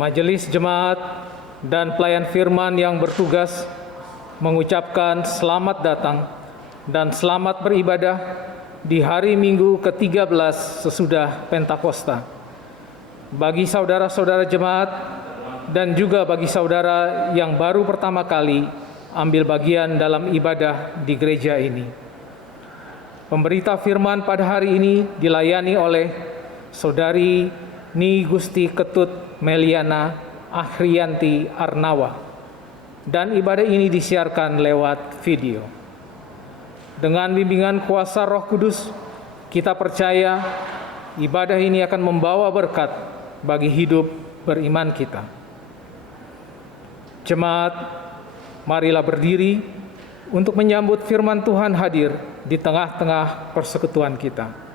Majelis Jemaat dan pelayan firman yang bertugas mengucapkan selamat datang dan selamat beribadah di hari Minggu ke-13 sesudah Pentakosta. Bagi saudara-saudara jemaat dan juga bagi saudara yang baru pertama kali ambil bagian dalam ibadah di gereja ini. Pemberita firman pada hari ini dilayani oleh Saudari Ni Gusti Ketut Meliana Ahriyanti Arnawa, dan ibadah ini disiarkan lewat video. Dengan bimbingan kuasa Roh Kudus, kita percaya ibadah ini akan membawa berkat bagi hidup beriman kita. Jemaat, marilah berdiri untuk menyambut firman Tuhan hadir di tengah-tengah persekutuan kita.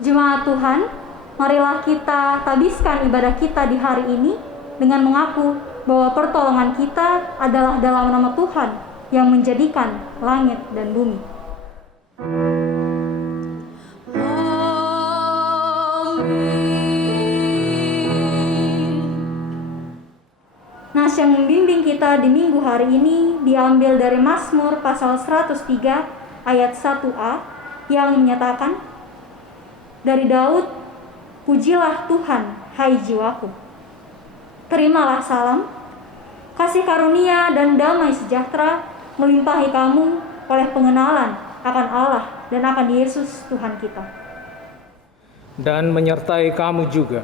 Jemaat Tuhan, marilah kita habiskan ibadah kita di hari ini dengan mengaku bahwa pertolongan kita adalah dalam nama Tuhan yang menjadikan langit dan bumi. Amin. Nas yang membimbing kita di minggu hari ini diambil dari Mazmur pasal 103 ayat 1a yang menyatakan, dari Daud, pujilah Tuhan, hai jiwaku. Terimalah salam, kasih karunia dan damai sejahtera melimpahi kamu oleh pengenalan akan Allah dan akan Yesus Tuhan kita. Dan menyertai kamu juga.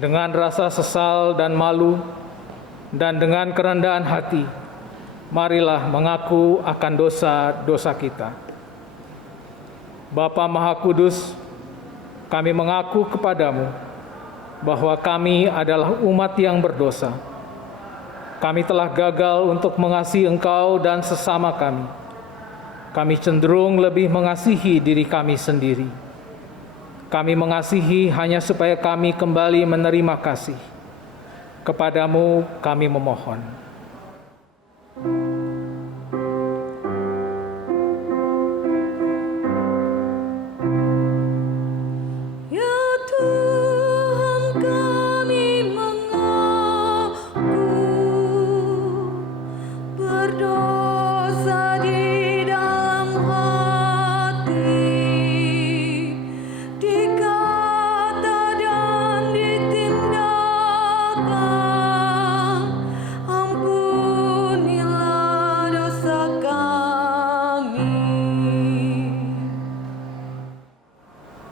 Dengan rasa sesal dan malu dan dengan kerendahan hati, marilah mengaku akan dosa-dosa kita. Bapa Maha Kudus, kami mengaku kepadamu bahwa kami adalah umat yang berdosa. Kami telah gagal untuk mengasihi Engkau dan sesama kami. Kami cenderung lebih mengasihi diri kami sendiri. Kami mengasihi hanya supaya kami kembali menerima kasih. Kepadamu kami memohon.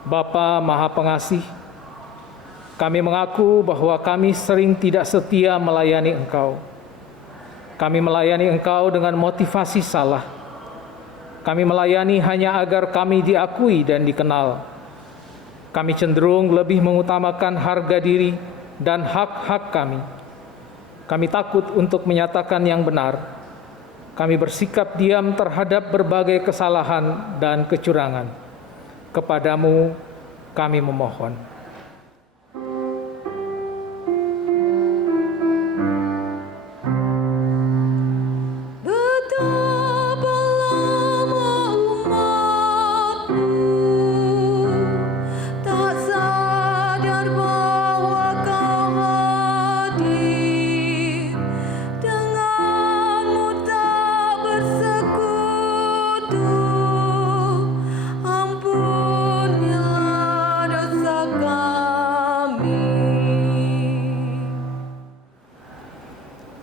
Bapa Maha Pengasih, kami mengaku bahwa kami sering tidak setia melayani Engkau. Kami melayani Engkau dengan motivasi salah. Kami melayani hanya agar kami diakui dan dikenal. Kami cenderung lebih mengutamakan harga diri dan hak-hak kami. Kami takut untuk menyatakan yang benar. Kami bersikap diam terhadap berbagai kesalahan dan kecurangan. Kepadamu kami memohon.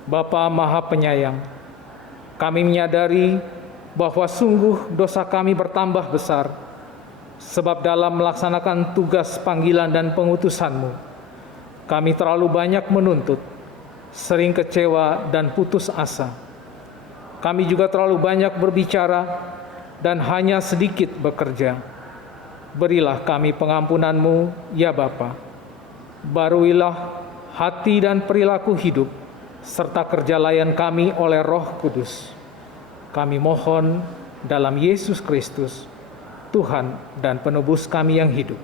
Bapa Maha Penyayang, kami menyadari bahwa sungguh dosa kami bertambah besar, sebab dalam melaksanakan tugas panggilan dan pengutusan-Mu, kami terlalu banyak menuntut, sering kecewa dan putus asa. Kami juga terlalu banyak berbicara dan hanya sedikit bekerja. Berilah kami pengampunan-Mu, ya Bapa. Baruilah hati dan perilaku hidup, serta kerja layan kami oleh Roh Kudus. Kami mohon dalam Yesus Kristus, Tuhan dan Penebus kami yang hidup.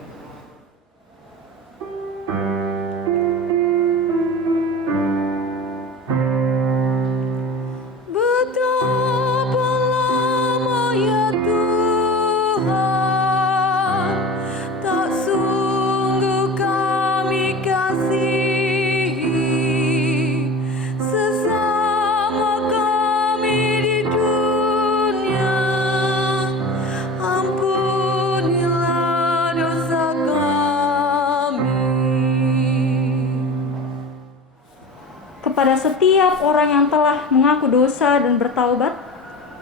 Kepada setiap orang yang telah mengaku dosa dan bertaubat,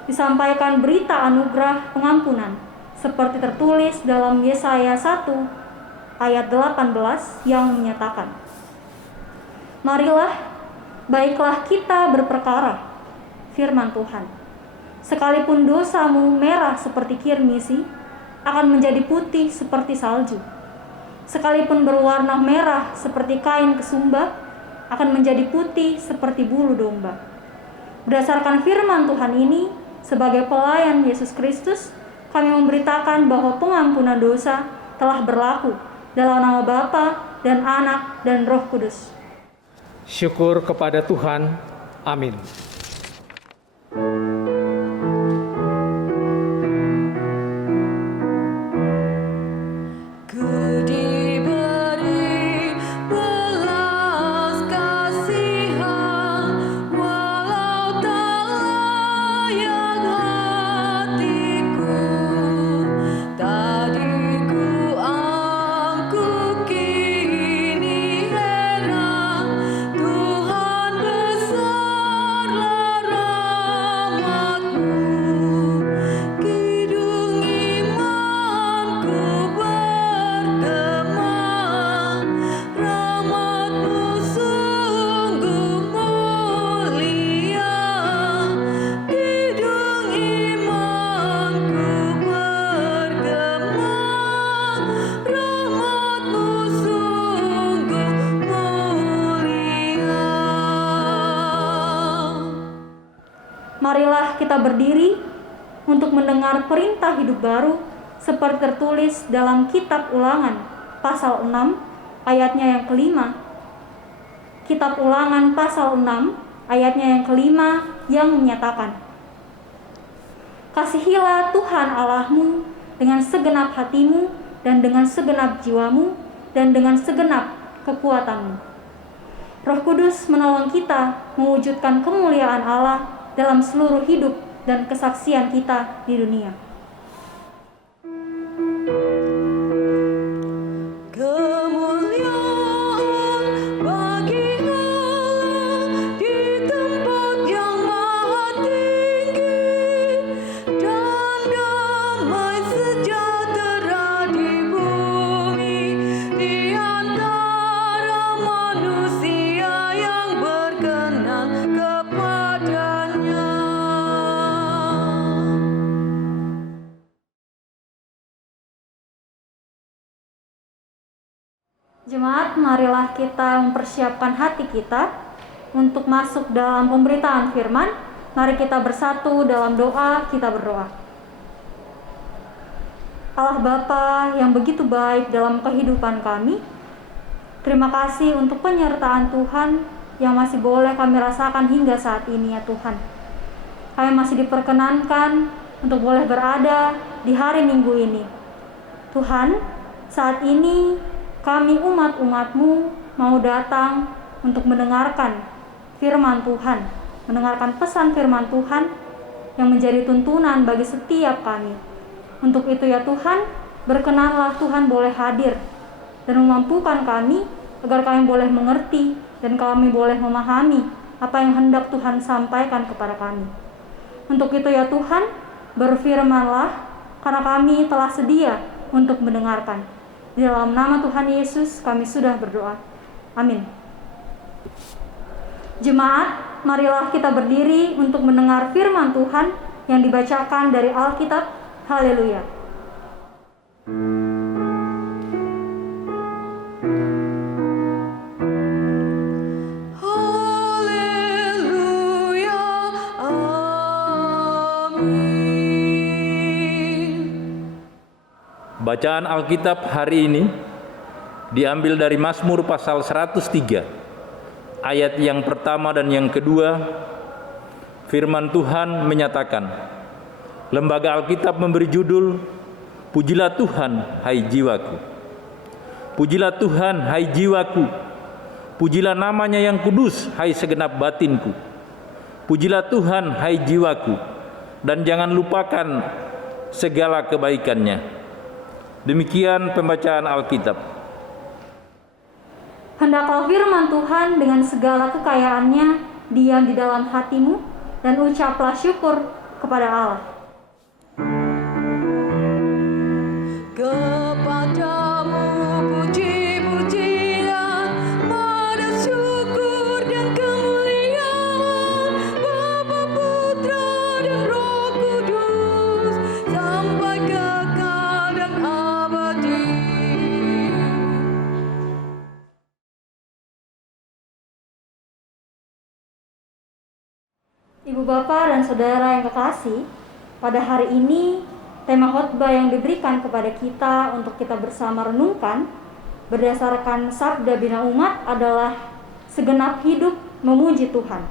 disampaikan berita anugerah pengampunan, seperti tertulis dalam Yesaya 1 ayat 18 yang menyatakan, "Marilah, baiklah kita berperkara, firman Tuhan. Sekalipun dosamu merah seperti kirmisi, akan menjadi putih seperti salju. Sekalipun berwarna merah seperti kain kesumba, akan menjadi putih seperti bulu domba." Berdasarkan firman Tuhan ini, sebagai pelayan Yesus Kristus, kami memberitakan bahwa pengampunan dosa telah berlaku dalam nama Bapa dan Anak dan Roh Kudus. Syukur kepada Tuhan. Amin. Tuhan besar marilah kita berdiri untuk mendengar perintah hidup baru seperti tertulis dalam kitab Ulangan pasal 6 ayatnya yang kelima. Kitab Ulangan pasal 6 ayatnya yang kelima yang menyatakan, "Kasihilah Tuhan Allahmu dengan segenap hatimu dan dengan segenap jiwamu dan dengan segenap kekuatanmu." Roh Kudus menolong kita mewujudkan kemuliaan Allah dalam seluruh hidup dan kesaksian kita di dunia. Jemaat, marilah kita mempersiapkan hati kita untuk masuk dalam pemberitaan firman. Mari kita bersatu dalam doa, kita berdoa. Allah Bapa yang begitu baik dalam kehidupan kami, terima kasih untuk penyertaan Tuhan yang masih boleh kami rasakan hingga saat ini ya Tuhan. Kami masih diperkenankan untuk boleh berada di hari Minggu ini. Tuhan, saat ini kami umat-umat-Mu mau datang untuk mendengarkan firman Tuhan, mendengarkan pesan firman Tuhan yang menjadi tuntunan bagi setiap kami. Untuk itu ya Tuhan, berkenanlah Tuhan boleh hadir dan memampukan kami agar kami boleh mengerti dan kami boleh memahami apa yang hendak Tuhan sampaikan kepada kami. Untuk itu ya Tuhan, berfirmanlah karena kami telah sedia untuk mendengarkan. Di dalam nama Tuhan Yesus kami sudah berdoa. Amin. Jemaat, marilah kita berdiri untuk mendengar firman Tuhan yang dibacakan dari Alkitab. Haleluya. Bacaan Alkitab hari ini diambil dari Mazmur pasal 103, ayat yang pertama dan yang kedua. Firman Tuhan menyatakan, lembaga Alkitab memberi judul, "Pujilah Tuhan, hai jiwaku. Pujilah Tuhan, hai jiwaku. Pujilah namanya yang kudus, hai segenap batinku. Pujilah Tuhan, hai jiwaku, dan jangan lupakan segala kebaikannya." Demikian pembacaan Alkitab. Hendaklah firman Tuhan dengan segala kekayaannya diam di dalam hatimu, dan ucaplah syukur kepada Allah. Kepadamu puji-pujian, pada syukur dan kemuliaan, Bapa, Putra, dan Roh Kudus, sampai kekal dan abadi. Ibu Bapak dan Saudara yang kekasih, pada hari ini tema khotbah yang diberikan kepada kita untuk kita bersama renungkan berdasarkan Sabda Bina Umat adalah segenap hidup memuji Tuhan.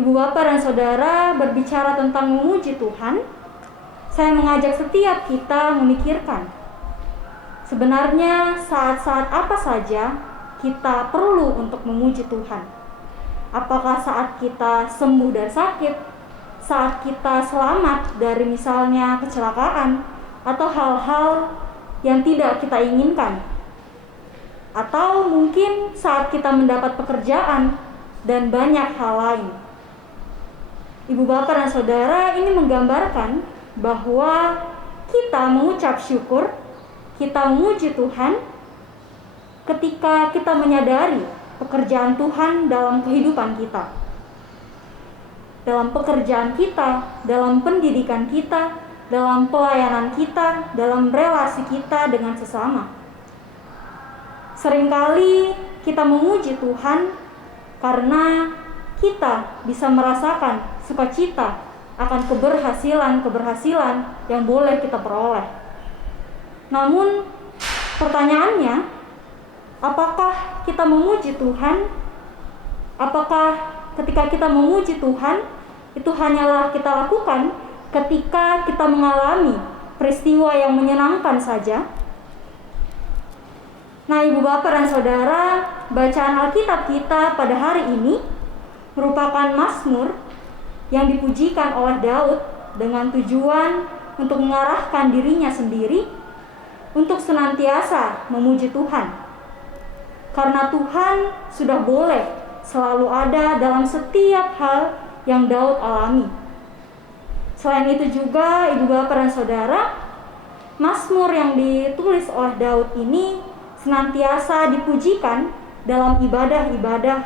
Ibu Bapak dan Saudara, berbicara tentang memuji Tuhan, saya mengajak setiap kita memikirkan sebenarnya saat-saat apa saja kita perlu untuk memuji Tuhan. Apakah saat kita sembuh dari sakit, saat kita selamat dari misalnya kecelakaan, atau hal-hal yang tidak kita inginkan, atau mungkin saat kita mendapat pekerjaan dan banyak hal lain. Ibu Bapak dan Saudara, ini menggambarkan bahwa kita mengucap syukur, kita memuji Tuhan ketika kita menyadari pekerjaan Tuhan dalam kehidupan kita, dalam pekerjaan kita, dalam pendidikan kita, dalam pelayanan kita, dalam relasi kita dengan sesama. Seringkali kita memuji Tuhan karena kita bisa merasakan sukacita akan keberhasilan yang boleh kita peroleh. Namun pertanyaannya, apakah kita memuji Tuhan? Apakah ketika kita memuji Tuhan itu hanyalah kita lakukan ketika kita mengalami peristiwa yang menyenangkan saja? Nah, Ibu Bapak dan Saudara, bacaan Alkitab kita pada hari ini merupakan mazmur yang dipujikan oleh Daud dengan tujuan untuk mengarahkan dirinya sendiri untuk senantiasa memuji Tuhan. Karena Tuhan sudah boleh selalu ada dalam setiap hal yang Daud alami. Selain itu juga, Ibu Bapak dan Saudara, mazmur yang ditulis oleh Daud ini senantiasa dipujikan dalam ibadah-ibadah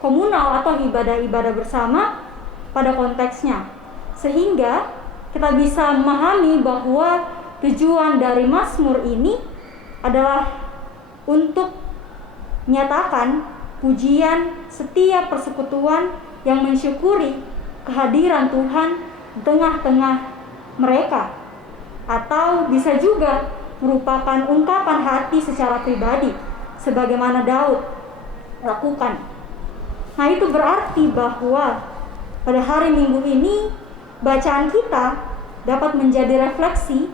komunal atau ibadah-ibadah bersama pada konteksnya, sehingga kita bisa memahami bahwa tujuan dari mazmur ini adalah untuk menyatakan pujian setiap persekutuan yang mensyukuri kehadiran Tuhan di tengah-tengah mereka, atau bisa juga merupakan ungkapan hati secara pribadi sebagaimana Daud lakukan. Nah, itu berarti bahwa pada hari Minggu ini bacaan kita dapat menjadi refleksi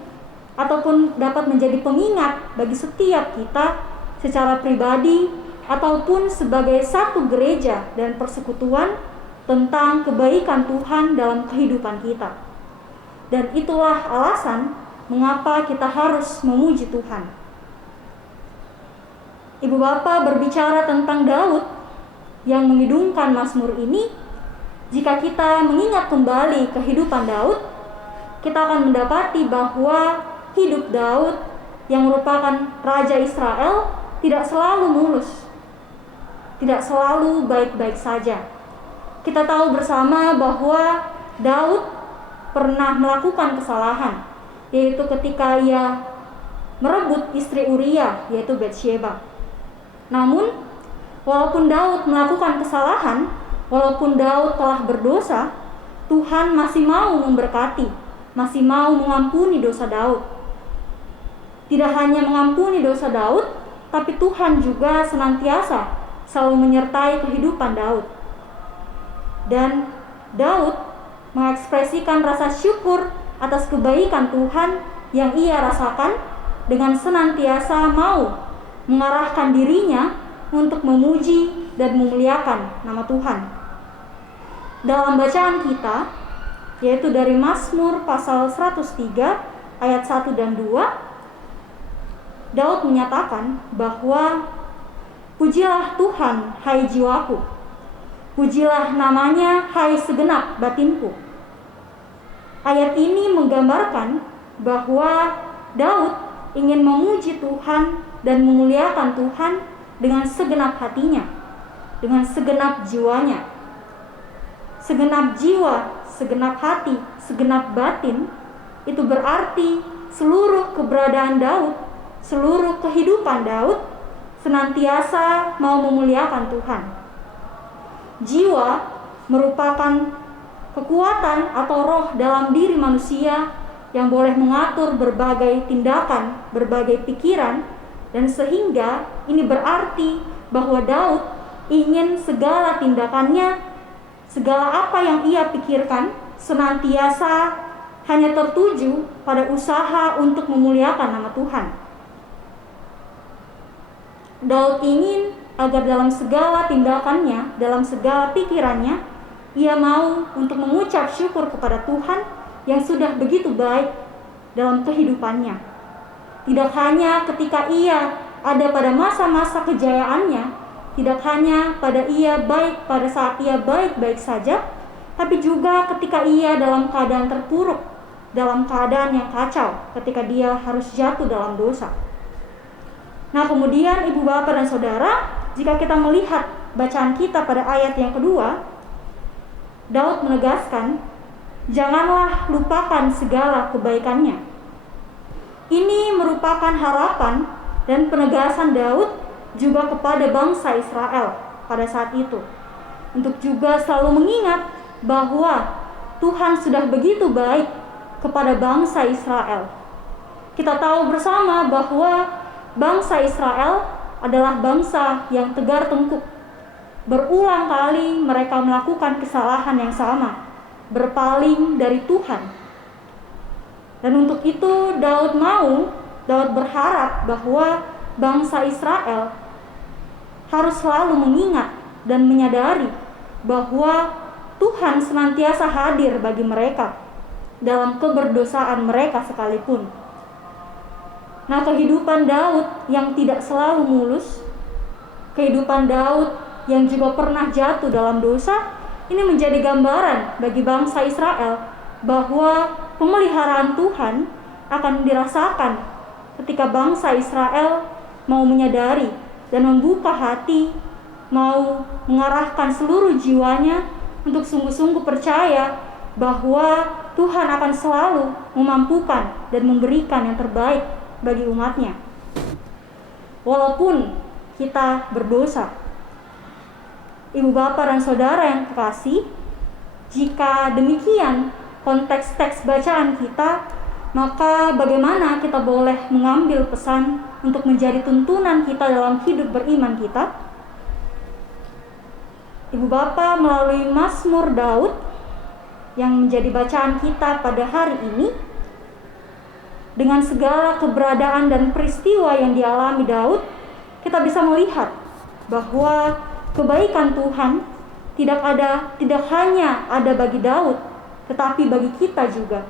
ataupun dapat menjadi pengingat bagi setiap kita secara pribadi ataupun sebagai satu gereja dan persekutuan tentang kebaikan Tuhan dalam kehidupan kita. Dan itulah alasan mengapa kita harus memuji Tuhan. Ibu Bapak berbicara tentang Daud yang mengidungkan mazmur ini. Jika kita mengingat kembali kehidupan Daud, kita akan mendapati bahwa hidup Daud yang merupakan Raja Israel tidak selalu mulus, tidak selalu baik-baik saja. Kita tahu bersama bahwa Daud pernah melakukan kesalahan, yaitu ketika ia merebut istri Uria, yaitu Batsheba. Namun, walaupun Daud melakukan kesalahan, walaupun Daud telah berdosa, Tuhan masih mau memberkati, masih mau mengampuni dosa Daud. Tidak hanya mengampuni dosa Daud, tapi Tuhan juga senantiasa selalu menyertai kehidupan Daud. Dan Daud mengekspresikan rasa syukur atas kebaikan Tuhan yang ia rasakan dengan senantiasa mau mengarahkan dirinya untuk memuji dan memuliakan nama Tuhan. Dalam bacaan kita, yaitu dari Mazmur pasal 103 ayat 1 dan 2, Daud menyatakan bahwa pujilah Tuhan, hai jiwaku, pujilah namanya, hai segenap batinku. Ayat ini menggambarkan bahwa Daud ingin memuji Tuhan dan memuliakan Tuhan dengan segenap hatinya, dengan segenap jiwanya. Segenap jiwa, segenap hati, segenap batin, itu berarti seluruh keberadaan Daud, seluruh kehidupan Daud senantiasa mau memuliakan Tuhan. Jiwa merupakan kekuatan atau roh dalam diri manusia yang boleh mengatur berbagai tindakan, berbagai pikiran, dan sehingga ini berarti bahwa Daud ingin segala tindakannya, segala apa yang ia pikirkan senantiasa hanya tertuju pada usaha untuk memuliakan nama Tuhan. Daud ingin agar dalam segala tindakannya, dalam segala pikirannya, ia mau untuk mengucap syukur kepada Tuhan yang sudah begitu baik dalam kehidupannya. Tidak hanya ketika ia ada pada masa-masa kejayaannya, tidak hanya pada ia baik pada saat ia baik-baik saja, tapi juga ketika ia dalam keadaan terpuruk, dalam keadaan yang kacau, ketika dia harus jatuh dalam dosa. Nah, kemudian Ibu Bapak dan Saudara, jika kita melihat bacaan kita pada ayat yang kedua, Daud menegaskan, janganlah lupakan segala kebaikannya. Ini merupakan harapan dan penegasan Daud juga kepada bangsa Israel pada saat itu. untuk juga selalu mengingat bahwa Tuhan sudah begitu baik kepada bangsa Israel. Kita tahu bersama bahwa bangsa Israel adalah bangsa yang tegar tengkuk. Berulang kali mereka melakukan kesalahan yang sama, berpaling dari Tuhan. Dan untuk itu Daud berharap bahwa bangsa Israel harus selalu mengingat dan menyadari bahwa Tuhan senantiasa hadir bagi mereka dalam keberdosaan mereka sekalipun. Nah, kehidupan Daud yang tidak selalu mulus, kehidupan Daud yang juga pernah jatuh dalam dosa, ini menjadi gambaran bagi bangsa Israel bahwa pemeliharaan Tuhan akan dirasakan ketika bangsa Israel mau menyadari dan membuka hati, mau mengarahkan seluruh jiwanya untuk sungguh-sungguh percaya bahwa Tuhan akan selalu memampukan dan memberikan yang terbaik bagi umatnya. Walaupun kita berdosa. Ibu bapak dan saudara yang kekasih, jika demikian konteks teks bacaan kita, maka bagaimana kita boleh mengambil pesan untuk menjadi tuntunan kita dalam hidup beriman kita? Ibu bapak, melalui Mazmur Daud yang menjadi bacaan kita pada hari ini, dengan segala keberadaan dan peristiwa yang dialami Daud, kita bisa melihat bahwa kebaikan Tuhan tidak hanya ada bagi Daud, tetapi bagi kita juga.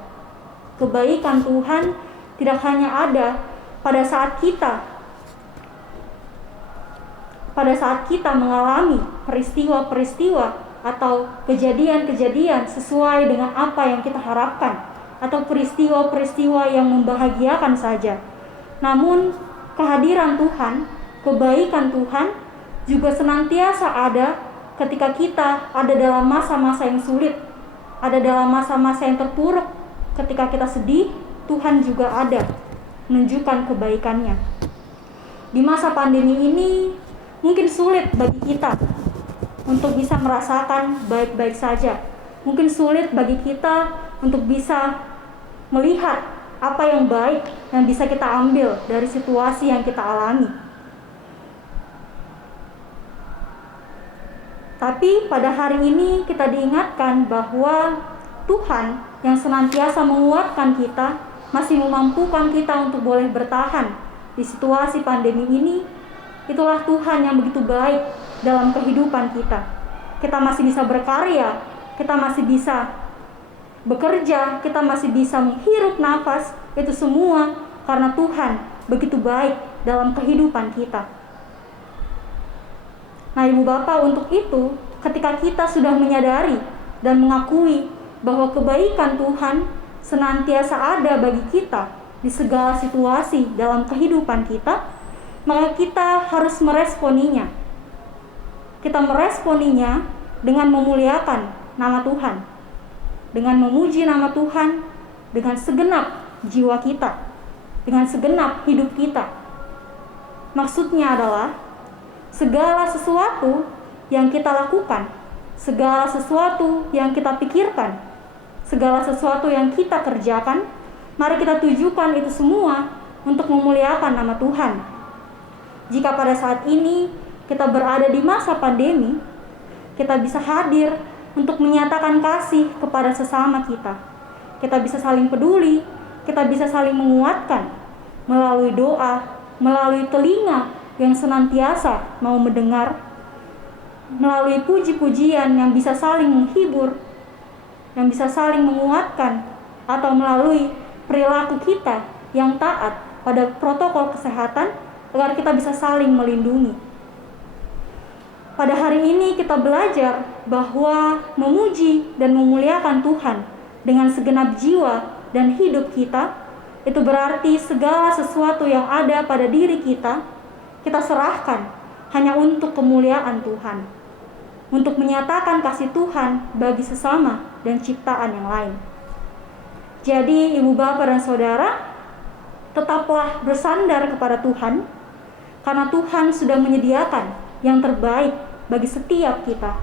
Kebaikan Tuhan tidak hanya ada pada saat kita mengalami peristiwa-peristiwa atau kejadian-kejadian sesuai dengan apa yang kita harapkan, atau peristiwa-peristiwa yang membahagiakan saja. Namun kehadiran Tuhan, kebaikan Tuhan juga senantiasa ada ketika kita ada dalam masa-masa yang sulit, ada dalam masa-masa yang terpuruk. Ketika kita sedih, Tuhan juga ada menunjukkan kebaikannya. Di masa pandemi ini mungkin sulit bagi kita untuk bisa merasakan baik-baik saja. Mungkin sulit bagi kita untuk bisa melihat apa yang baik yang bisa kita ambil dari situasi yang kita alami. Tapi pada hari ini kita diingatkan bahwa Tuhan yang senantiasa menguatkan kita, masih memampukan kita untuk boleh bertahan di situasi pandemi ini. Itulah Tuhan yang begitu baik dalam kehidupan kita. Kita masih bisa berkarya, kita masih bisa bekerja, kita masih bisa menghirup nafas. Itu semua karena Tuhan begitu baik dalam kehidupan kita. Nah, ibu bapak, untuk itu ketika kita sudah menyadari dan mengakui bahwa kebaikan Tuhan senantiasa ada bagi kita di segala situasi dalam kehidupan kita, maka kita harus meresponinya. Kita meresponinya dengan memuliakan nama Tuhan, dengan memuji nama Tuhan, dengan segenap jiwa kita, dengan segenap hidup kita. Maksudnya adalah segala sesuatu yang kita lakukan, segala sesuatu yang kita pikirkan, segala sesuatu yang kita kerjakan, mari kita tujukan itu semua untuk memuliakan nama Tuhan. Jika pada saat ini kita berada di masa pandemi, kita bisa hadir untuk menyatakan kasih kepada sesama kita. Kita bisa saling peduli, kita bisa saling menguatkan melalui doa, melalui telinga yang senantiasa mau mendengar, melalui puji-pujian yang bisa saling menghibur, yang bisa saling menguatkan, atau melalui perilaku kita yang taat pada protokol kesehatan agar kita bisa saling melindungi. Pada hari ini kita belajar bahwa memuji dan memuliakan Tuhan dengan segenap jiwa dan hidup kita, itu berarti segala sesuatu yang ada pada diri kita serahkan hanya untuk kemuliaan Tuhan, untuk menyatakan kasih Tuhan bagi sesama dan ciptaan yang lain. Jadi ibu bapak dan saudara, tetaplah bersandar kepada Tuhan, karena Tuhan sudah menyediakan yang terbaik bagi setiap kita.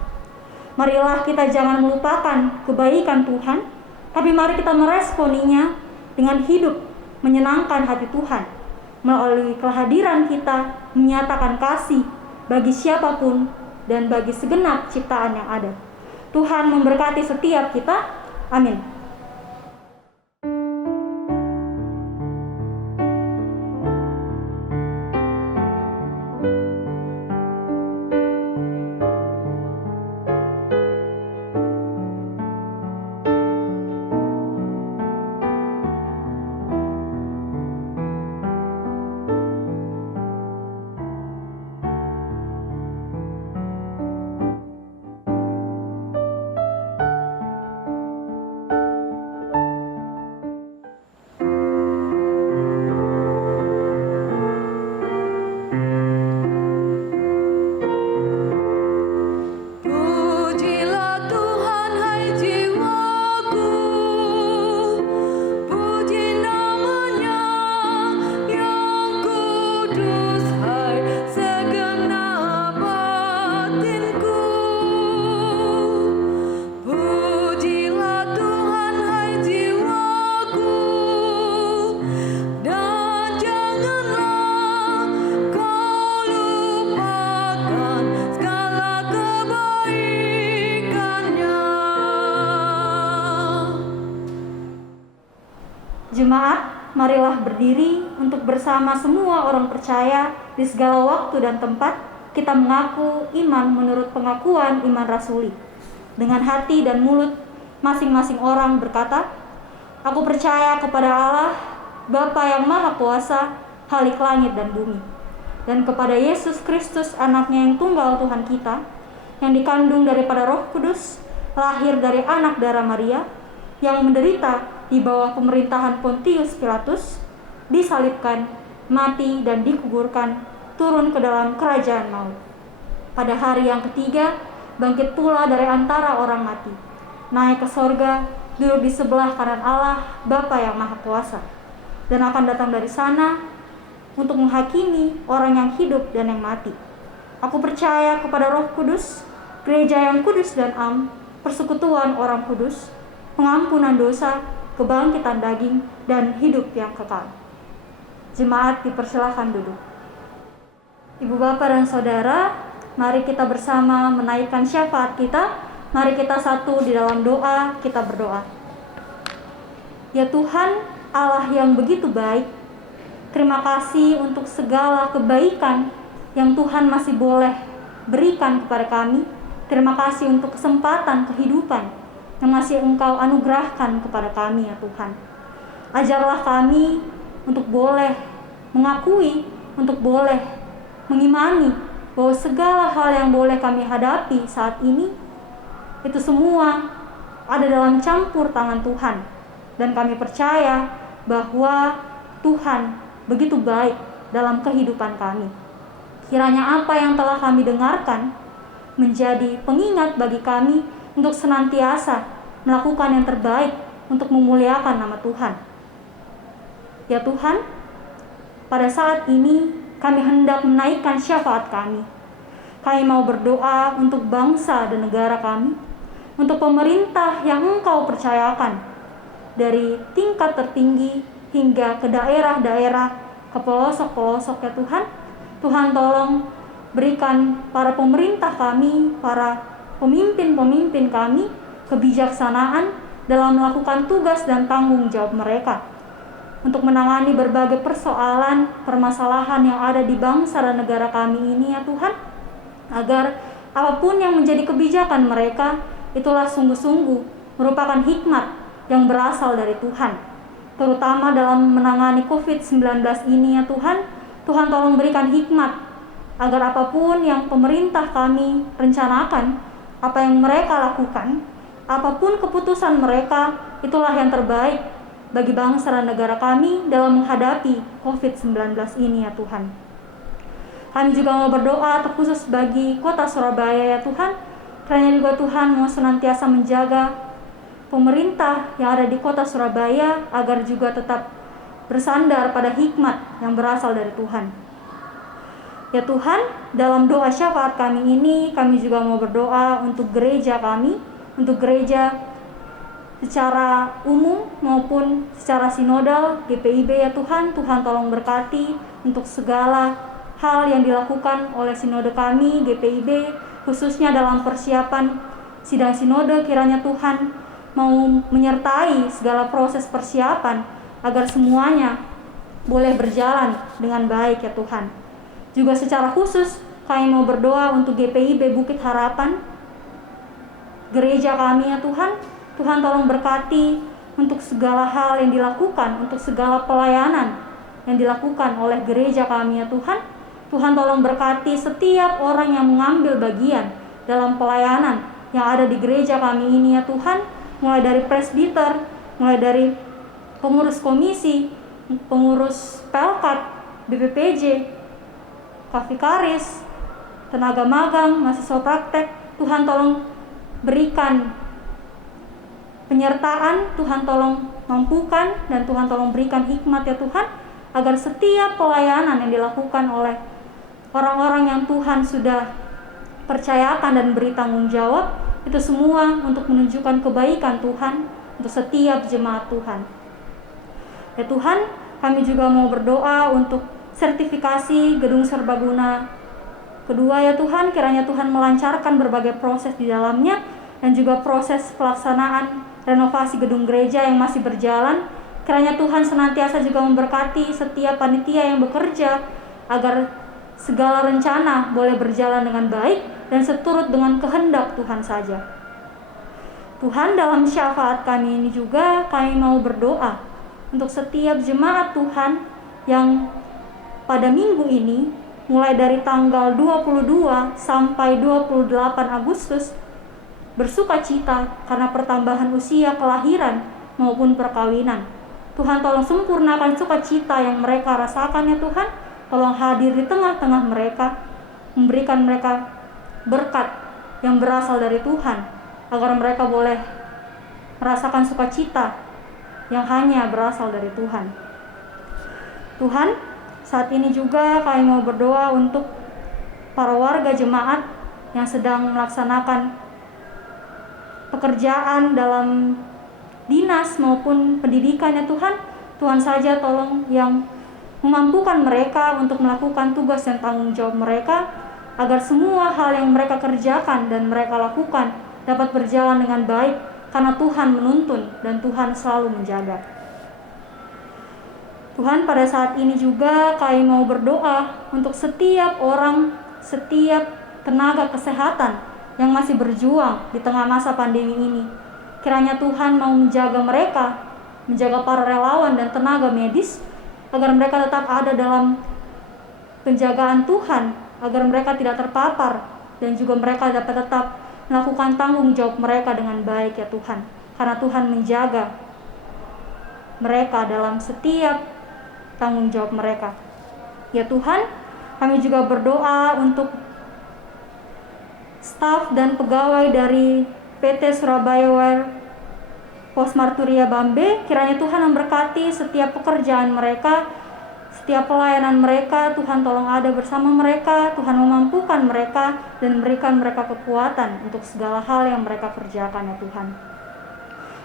Marilah kita jangan melupakan kebaikan Tuhan, tapi mari kita meresponinya dengan hidup menyenangkan hati Tuhan. Melalui kehadiran kita menyatakan kasih bagi siapapun dan bagi segenap ciptaan yang ada. Tuhan memberkati setiap kita. Amin. Pujilah Tuhan, hai jiwaku, puji namanya yang kudus, hai segenap batinku. Pujilah Tuhan, hai jiwaku, dan janganlah kau lupakan segala kebaikannya. Jemaat, marilah berdiri untuk bersama semua orang percaya di segala waktu dan tempat kita mengaku iman menurut pengakuan iman rasuli. Dengan hati dan mulut masing-masing orang berkata, "Aku percaya kepada Allah, Bapa yang Maha Kuasa, Khalik langit dan bumi, dan kepada Yesus Kristus, anaknya yang tunggal Tuhan kita, yang dikandung daripada Roh Kudus, lahir dari anak darah Maria, yang menderita di bawah pemerintahan Pontius Pilatus, disalibkan, mati dan dikuburkan, turun ke dalam kerajaan maut. Pada hari yang ketiga, bangkit pula dari antara orang mati, naik ke sorga, duduk di sebelah kanan Allah, Bapa yang Maha Kuasa, dan akan datang dari sana untuk menghakimi orang yang hidup dan yang mati. Aku percaya kepada Roh Kudus, gereja yang kudus dan am, persekutuan orang kudus, pengampunan dosa, kebangkitan daging, dan hidup yang kekal." Jemaat dipersilakan duduk. Ibu bapak dan saudara, mari kita bersama menaikkan syafaat kita. Mari kita satu di dalam doa, kita berdoa. Ya Tuhan, Allah yang begitu baik, terima kasih untuk segala kebaikan yang Tuhan masih boleh berikan kepada kami. Terima kasih untuk kesempatan kehidupan yang masih Engkau anugerahkan kepada kami, ya Tuhan. Ajarlah kami untuk boleh mengakui, untuk boleh mengimani bahwa segala hal yang boleh kami hadapi saat ini, itu semua ada dalam campur tangan Tuhan. Dan kami percaya bahwa Tuhan begitu baik dalam kehidupan kami. Kiranya apa yang telah kami dengarkan menjadi pengingat bagi kami untuk senantiasa melakukan yang terbaik untuk memuliakan nama Tuhan. Ya Tuhan, pada saat ini kami hendak menaikkan syafaat kami. Kami mau berdoa untuk bangsa dan negara kami, untuk pemerintah yang Engkau percayakan, dari tingkat tertinggi hingga ke daerah-daerah, ke pelosok-pelosok, ya Tuhan. Tuhan tolong berikan para pemerintah kami, para pemimpin-pemimpin kami, kebijaksanaan dalam melakukan tugas dan tanggung jawab mereka untuk menangani berbagai persoalan, permasalahan yang ada di bangsa dan negara kami ini, ya Tuhan, agar apapun yang menjadi kebijakan mereka, itulah sungguh-sungguh merupakan hikmat yang berasal dari Tuhan, terutama dalam menangani COVID-19 ini, ya Tuhan. Tuhan tolong berikan hikmat agar apapun yang pemerintah kami rencanakan, apa yang mereka lakukan, apapun keputusan mereka, itulah yang terbaik bagi bangsa dan negara kami dalam menghadapi COVID-19 ini, ya Tuhan. Kami juga mau berdoa terkhusus bagi kota Surabaya, ya Tuhan. Kiranya juga Tuhan mau senantiasa menjaga pemerintah yang ada di kota Surabaya agar juga tetap bersandar pada hikmat yang berasal dari Tuhan. Ya Tuhan, dalam doa syafaat kami ini, kami juga mau berdoa untuk gereja kami, untuk gereja secara umum maupun secara sinodal, GPIB ya Tuhan. Tuhan tolong berkati untuk segala hal yang dilakukan oleh sinode kami, GPIB, khususnya dalam persiapan sidang sinode. Kiranya Tuhan mau menyertai segala proses persiapan agar semuanya boleh berjalan dengan baik ya Tuhan. Juga secara khusus kami mau berdoa untuk GPIB Bukit Harapan, gereja kami ya Tuhan. Tuhan tolong berkati untuk segala hal yang dilakukan, untuk segala pelayanan yang dilakukan oleh gereja kami ya Tuhan. Tuhan tolong berkati setiap orang yang mengambil bagian dalam pelayanan yang ada di gereja kami ini ya Tuhan. Mulai dari presbiter, mulai dari pengurus komisi, pengurus pelkat, BPPJ, Kavikaris, tenaga magang, mahasiswa praktek. Tuhan tolong berikan penyertaan, Tuhan tolong mampukan, dan Tuhan tolong berikan hikmat ya Tuhan, agar setiap pelayanan yang dilakukan oleh orang-orang yang Tuhan sudah percayakan dan beri tanggung jawab, itu semua untuk menunjukkan kebaikan Tuhan untuk setiap jemaat Tuhan. Ya Tuhan, kami juga mau berdoa untuk sertifikasi gedung serbaguna kedua ya Tuhan. Kiranya Tuhan melancarkan berbagai proses di dalamnya, dan juga proses pelaksanaan renovasi gedung gereja yang masih berjalan. Kiranya Tuhan senantiasa juga memberkati setiap panitia yang bekerja, agar segala rencana boleh berjalan dengan baik dan seturut dengan kehendak Tuhan saja. Tuhan, dalam syafaat kami ini juga kami mau berdoa untuk setiap jemaat Tuhan yang pada minggu ini, mulai dari tanggal 22 sampai 28 Agustus, bersuka cita karena pertambahan usia kelahiran maupun perkawinan. Tuhan tolong sempurnakan sukacita yang mereka rasakan ya Tuhan. Tolong hadir di tengah-tengah mereka, memberikan mereka berkat yang berasal dari Tuhan, agar mereka boleh merasakan sukacita yang hanya berasal dari Tuhan. Tuhan, saat ini juga kami mau berdoa untuk para warga jemaat yang sedang melaksanakan pekerjaan dalam dinas maupun pendidikan ya Tuhan. Tuhan saja tolong yang memampukan mereka untuk melakukan tugas dan tanggung jawab mereka, agar semua hal yang mereka kerjakan dan mereka lakukan dapat berjalan dengan baik, karena Tuhan menuntun dan Tuhan selalu menjaga. Tuhan, pada saat ini juga kami mau berdoa untuk setiap orang, setiap tenaga kesehatan yang masih berjuang di tengah masa pandemi ini. Kiranya Tuhan mau menjaga mereka, menjaga para relawan dan tenaga medis, agar mereka tetap ada dalam penjagaan Tuhan, agar mereka tidak terpapar, dan juga mereka dapat tetap melakukan tanggung jawab mereka dengan baik ya Tuhan, karena Tuhan menjaga mereka dalam setiap tanggung jawab mereka. Ya Tuhan, kami juga berdoa untuk staf dan pegawai dari PT Surabaya Wear Pos Marturia Bambe. Kiranya Tuhan memberkati setiap pekerjaan mereka, setiap pelayanan mereka. Tuhan tolong ada bersama mereka, Tuhan memampukan mereka dan memberikan mereka kekuatan untuk segala hal yang mereka kerjakan ya Tuhan.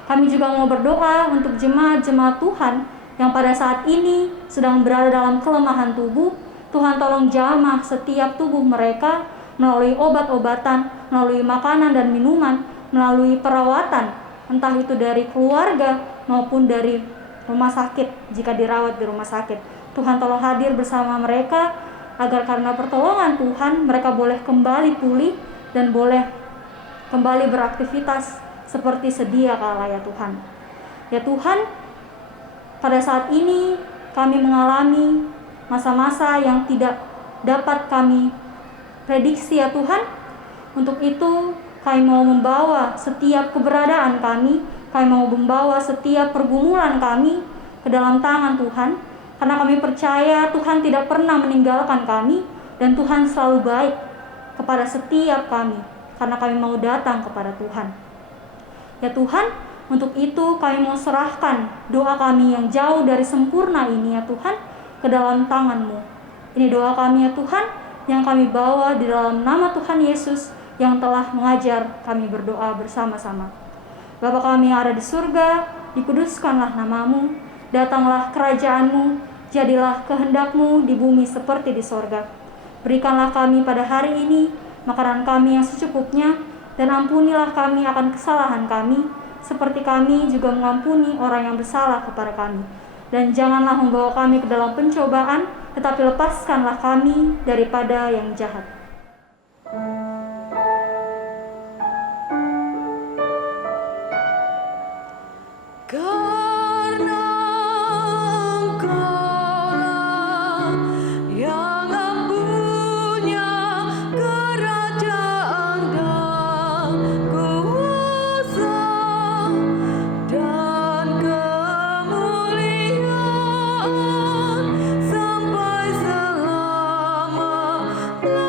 Kami juga mau berdoa untuk jemaat-jemaat Tuhan yang pada saat ini sedang berada dalam kelemahan tubuh. Tuhan tolong jamah setiap tubuh mereka melalui obat-obatan, melalui makanan dan minuman, melalui perawatan, entah itu dari keluarga maupun dari rumah sakit jika dirawat di rumah sakit. Tuhan tolong hadir bersama mereka, agar karena pertolongan Tuhan mereka boleh kembali pulih dan boleh kembali beraktivitas seperti sedia kala ya Tuhan. Ya Tuhan, pada saat ini kami mengalami masa-masa yang tidak dapat kami prediksi ya Tuhan. Untuk itu kami mau membawa setiap keberadaan kami mau membawa setiap pergumulan kami ke dalam tangan Tuhan, karena kami percaya Tuhan tidak pernah meninggalkan kami, dan Tuhan selalu baik kepada setiap kami, karena kami mau datang kepada Tuhan. Ya Tuhan, untuk itu kami mau serahkan doa kami yang jauh dari sempurna ini ya Tuhan ke dalam tangan-Mu. Ini doa kami ya Tuhan, yang kami bawa di dalam nama Tuhan Yesus yang telah mengajar kami berdoa bersama-sama. Bapa kami yang ada di surga, dikuduskanlah namamu, datanglah kerajaan-Mu, jadilah kehendak-Mu di bumi seperti di sorga. Berikanlah kami pada hari ini makanan kami yang secukupnya, dan ampunilah kami akan kesalahan kami, seperti kami juga mengampuni orang yang bersalah kepada kami. Dan janganlah membawa kami ke dalam pencobaan, tetapi lepaskanlah kami daripada yang jahat. Karena Engkaulah yang mempunyai kerajaan dan kuasa dan kemuliaan sampai selama-lamanya.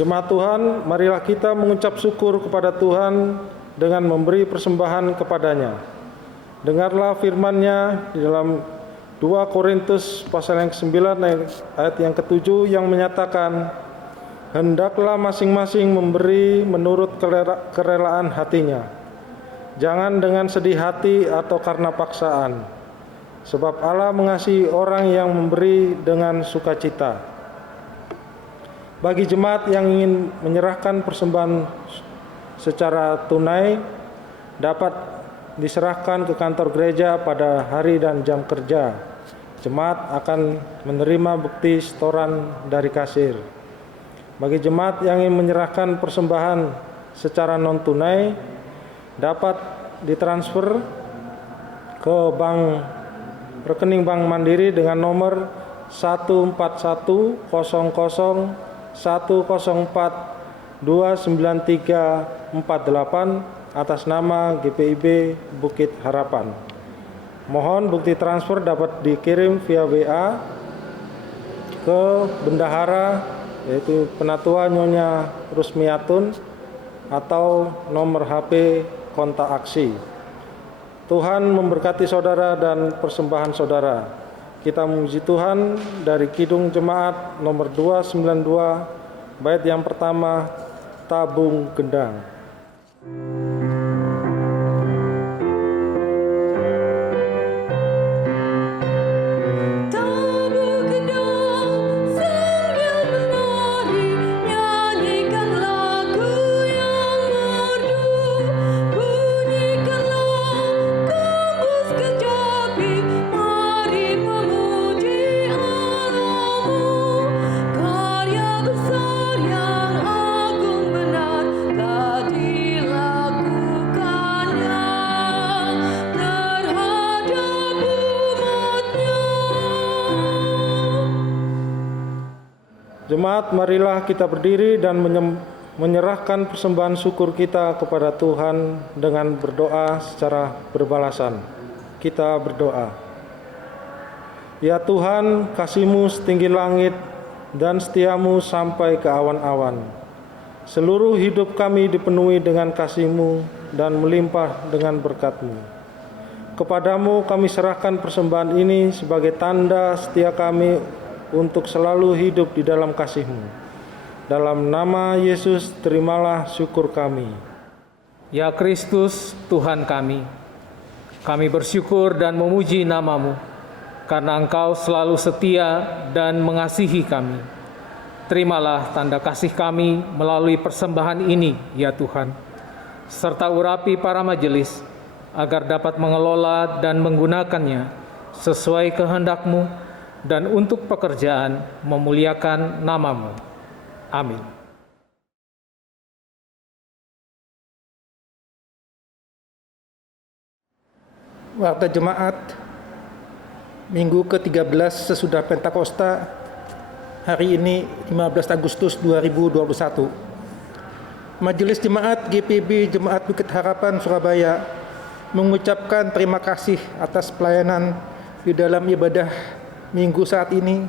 Jemaat Tuhan, marilah kita mengucap syukur kepada Tuhan dengan memberi persembahan kepadanya. Dengarlah firman-Nya di dalam 2 Korintus pasal yang ke-9 ayat yang ke-7 yang menyatakan, hendaklah masing-masing memberi menurut kerelaan hatinya. Jangan dengan sedih hati atau karena paksaan, sebab Allah mengasihi orang yang memberi dengan sukacita. Bagi jemaat yang ingin menyerahkan persembahan secara tunai, dapat diserahkan ke kantor gereja pada hari dan jam kerja. Jemaat akan menerima bukti setoran dari kasir. Bagi jemaat yang ingin menyerahkan persembahan secara non-tunai, dapat ditransfer ke rekening Bank Mandiri dengan nomor 1410010429348 atas nama GPIB Bukit Harapan. Mohon bukti transfer dapat dikirim via WA ke bendahara, yaitu Penatua Nyonya Rusmiatun, atau nomor HP kontak aksi. Tuhan memberkati saudara dan persembahan saudara. Kita memuji Tuhan dari Kidung Jemaat nomor 292, bait yang pertama, Tabung Gendang. Tabung gendang sambil menari, nyanyikan lagu yang merdu, bunyikanlah gambus kecapi, mari memuji Allah-Mu. Karya besar yang agung benar telah dilakukannya terhadap umat-Nya. Jemaat, marilah kita berdiri dan menyerahkan persembahan syukur kita kepada Tuhan dengan berdoa secara berbalasan. Kita berdoa. Ya Tuhan, kasih-Mu setinggi langit dan setia-Mu sampai ke awan-awan. Seluruh hidup kami dipenuhi dengan kasih-Mu dan melimpah dengan berkat-Mu. Kepadamu kami serahkan persembahan ini sebagai tanda setia kami untuk selalu hidup di dalam kasih-Mu. Dalam nama Yesus, terimalah syukur kami. Ya Kristus, Tuhan kami bersyukur dan memuji nama-Mu, karena Engkau selalu setia dan mengasihi kami. Terimalah tanda kasih kami melalui persembahan ini, ya Tuhan, serta urapi para majelis, agar dapat mengelola dan menggunakannya sesuai kehendak-Mu, dan untuk pekerjaan memuliakan nama-Mu. Amin. Warta Jemaat, Minggu ke-13 sesudah Pentakosta, hari ini 15 Agustus 2021. Majelis Jemaat GPIB Jemaat Bukit Harapan Surabaya mengucapkan terima kasih atas pelayanan di dalam ibadah Minggu saat ini.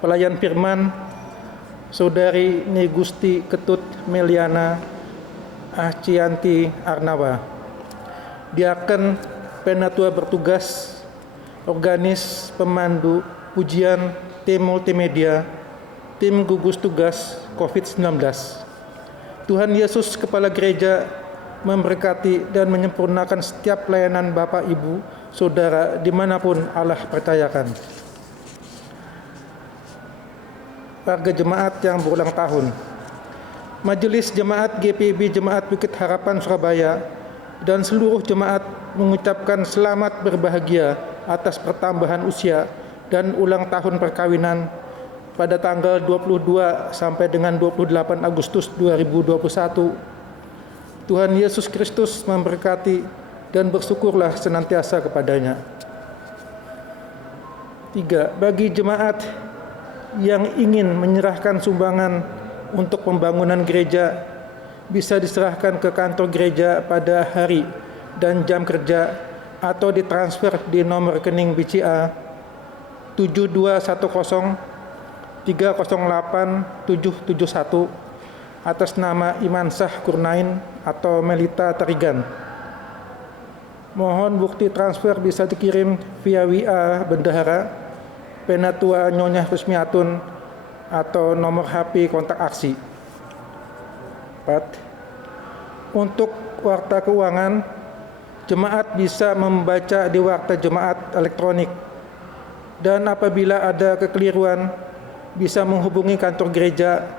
Pelayan firman Saudari Negusti Ketut Meliana Acianti Arnawa. Diaken Penatua bertugas, organis, pemandu, pujian, tim multimedia, tim gugus tugas COVID-19. Tuhan Yesus Kepala Gereja memberkati dan menyempurnakan setiap pelayanan Bapak, Ibu, Saudara dimanapun Allah percayakan. Warga jemaat yang berulang tahun, Majelis Jemaat GPIB Jemaat Bukit Harapan Surabaya dan seluruh jemaat mengucapkan selamat berbahagia atas pertambahan usia dan ulang tahun perkawinan pada tanggal 22 sampai dengan 28 Agustus 2021. Tuhan Yesus Kristus memberkati dan bersyukurlah senantiasa kepadanya. 3. Bagi jemaat yang ingin menyerahkan sumbangan untuk pembangunan gereja, bisa diserahkan ke kantor gereja pada hari dan jam kerja atau ditransfer di nomor rekening BCA 7210308771 atas nama Imansah Kurnain atau Melita Tarigan. Mohon bukti transfer bisa dikirim via WA Bendahara, Penatua Nyonya Rusmiatun, atau nomor HP kontak aksi. 4. Untuk warta keuangan, jemaat bisa membaca di warta jemaat elektronik, dan apabila ada kekeliruan bisa menghubungi kantor gereja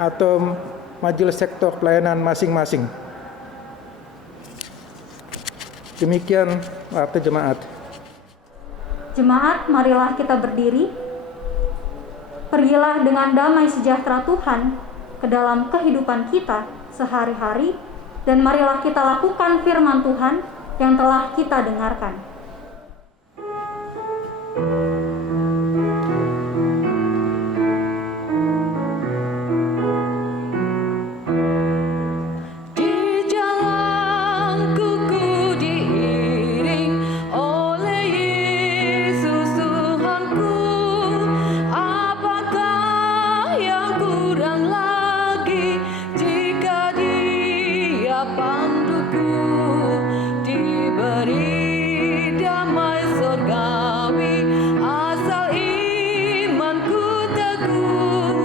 atau majelis sektor pelayanan masing-masing. Demikian warta jemaat. Jemaat, marilah kita berdiri. Pergilah dengan damai sejahtera Tuhan ke dalam kehidupan kita sehari-hari, dan marilah kita lakukan firman Tuhan yang telah kita dengarkan. Di jalanku ku diiring oleh Yesus Tuhanku. Apakah yang kurang lagi jika Dia panduku? Diberi damai surgawi asal imanku teguh.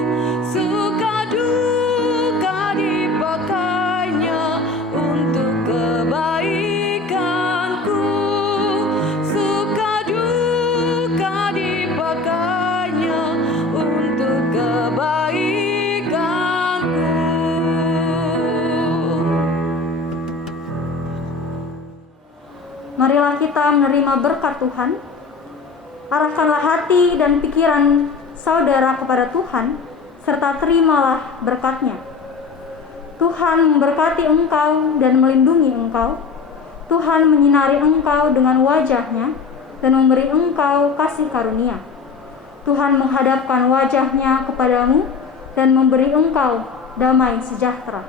Suka duka dipakainya untuk kebaikanku. Suka duka dipakainya untuk kebaikanku. Marilah kita menerima berkat Tuhan. Arahkanlah hati dan pikiran saudara kepada Tuhan, serta terimalah berkat-Nya. Tuhan memberkati engkau dan melindungi engkau. Tuhan menyinari engkau dengan wajah-Nya dan memberi engkau kasih karunia. Tuhan menghadapkan wajah-Nya kepadamu dan memberi engkau damai sejahtera.